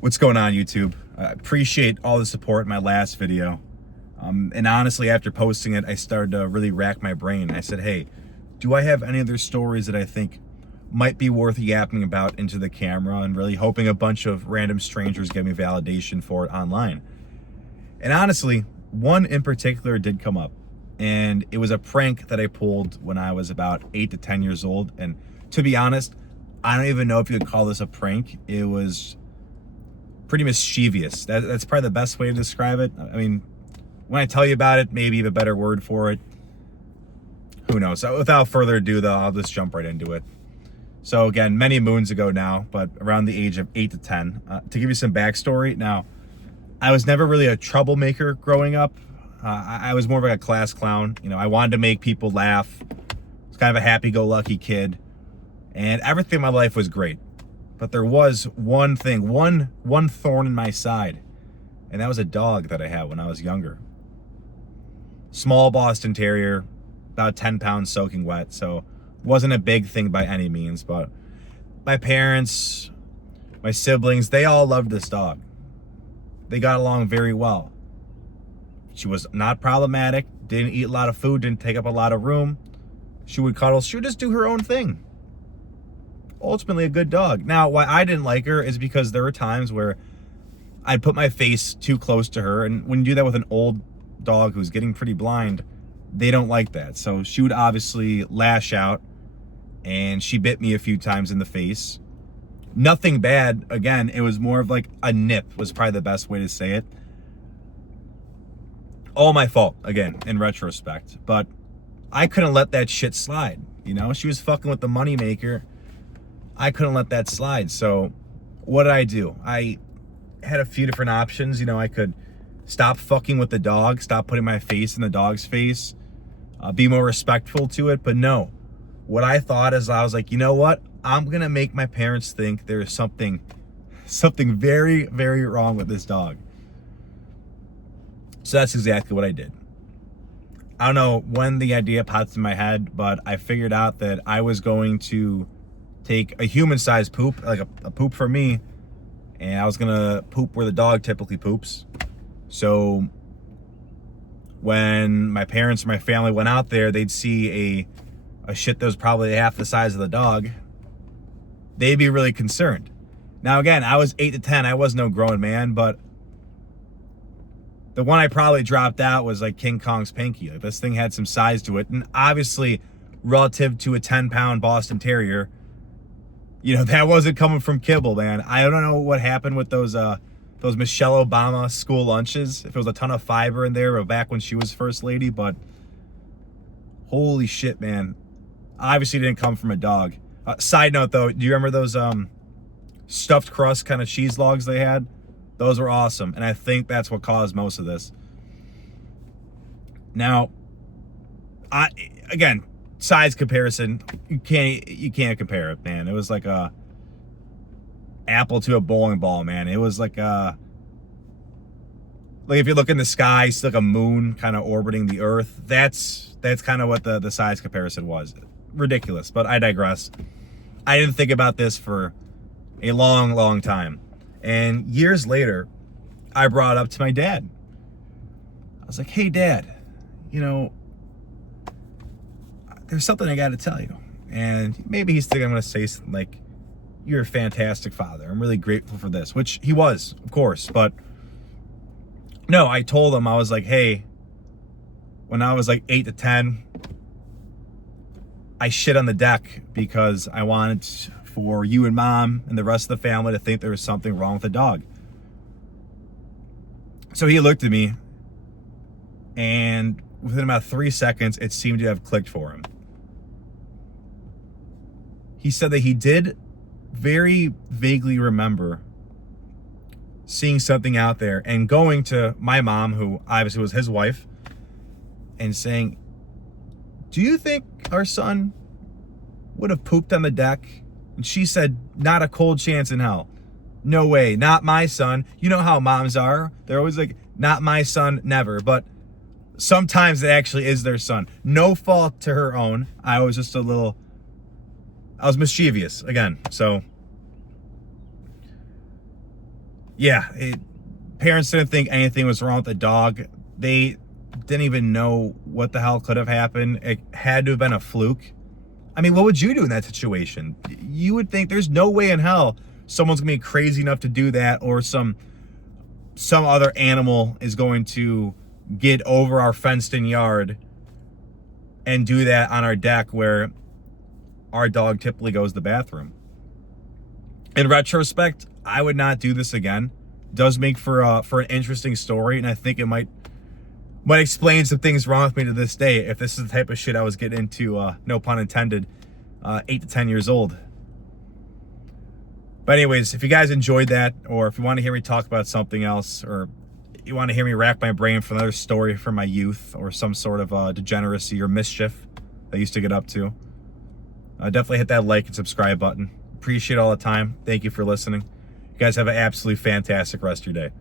What's going on, YouTube? I appreciate all the support in my last video. And honestly, after posting it, I started to really rack my brain. I said, hey, do I have any other stories that I think might be worth yapping about into the camera, and really hoping a bunch of random strangers give me validation for it online? And honestly, one in particular did come up. And it was a prank that I pulled when I was about 8 to 10 years old. And to be honest, I don't even know if you could call this a prank. It was pretty mischievous. That's probably the best way to describe it. I mean, when I tell you about it, maybe you have a better word for it. Who knows? So without further ado, though, I'll just jump right into it. So again, many moons ago now, but around the age of 8 to 10. To give you some backstory, now, I was never really a troublemaker growing up. I was more of like a class clown. You know, I wanted to make people laugh. I was kind of a happy-go-lucky kid. And everything in my life was great. But there was one thing, one thorn in my side, and that was a dog that I had when I was younger. Small Boston Terrier, about 10 pounds soaking wet, so wasn't a big thing by any means, but my parents, my siblings, they all loved this dog. They got along very well. She was not problematic, didn't eat a lot of food, didn't take up a lot of room. She would cuddle, she would just do her own thing. Ultimately a good dog. Now, why I didn't like her is because there were times where I'd put my face too close to her, and when you do that with an old dog who's getting pretty blind, they don't like that. So she would obviously lash out, and she bit me a few times in the face. Nothing bad. Again, it was more of like a nip was probably the best way to say it. All my fault, again, in retrospect. But I couldn't let that shit slide. You know, she was fucking with the moneymaker. I couldn't let that slide. So what did I do? I had a few different options. You know, I could stop fucking with the dog, stop putting my face in the dog's face, be more respectful to it. But no, what I thought is, I was like, you know what? I'm going to make my parents think there's something very, very wrong with this dog. So that's exactly what I did. I don't know when the idea popped in my head, but I figured out that I was going to take a human-sized poop, like a poop for me, and I was gonna poop where the dog typically poops. So when my parents or my family went out there, they'd see a shit that was probably half the size of the dog. They'd be really concerned. Now again, I was 8 to 10, I was no grown man, but the one I probably dropped out was like King Kong's pinky. Like, this thing had some size to it, and obviously relative to a 10-pound Boston Terrier, you know, that wasn't coming from kibble, man. I don't know what happened with those Michelle Obama school lunches. If it was a ton of fiber in there, or back when she was first lady, but holy shit, man. Obviously didn't come from a dog. Side note though, do you remember those stuffed crust kind of cheese logs they had? Those were awesome, and I think that's what caused most of this. Now, again, size comparison, you can't compare it, man. It was like a apple to a bowling ball, man. It was like if you look in the sky, it's like a moon kind of orbiting the earth. That's kind of what the size comparison was. Ridiculous, but I digress. I didn't think about this for a long time, and years later I brought it up to my dad. I was like, hey Dad, you know, there's something I got to tell you. And maybe he's thinking I'm going to say something like, you're a fantastic father, I'm really grateful for this, which he was, of course. But no, I told him, I was like, hey, when I was like 8 to 10, I shit on the deck because I wanted for you and Mom and the rest of the family to think there was something wrong with the dog. So he looked at me, and within about 3 seconds, it seemed to have clicked for him. He said that he did very vaguely remember seeing something out there and going to my mom, who obviously was his wife, and saying, do you think our son would have pooped on the deck? And she said, not a cold chance in hell. No way, not my son. You know how moms are. They're always like, not my son, never. But sometimes it actually is their son. No fault to her own. I was just I was mischievous again. So yeah, parents didn't think anything was wrong with the dog. They didn't even know what the hell could have happened. It had to have been a fluke. I mean, what would you do in that situation? You would think there's no way in hell someone's gonna be crazy enough to do that, or some other animal is going to get over our fenced-in yard and do that on our deck where our dog typically goes to the bathroom. In retrospect, I would not do this again. It does make for an interesting story, and I think it might explain some things wrong with me to this day if this is the type of shit I was getting into, no pun intended, 8 to 10 years old. But anyways, if you guys enjoyed that, or if you want to hear me talk about something else, or you want to hear me rack my brain for another story from my youth, or some sort of degeneracy or mischief I used to get up to, definitely hit that like and subscribe button. Appreciate all the time. Thank you for listening. You guys have an absolutely fantastic rest of your day.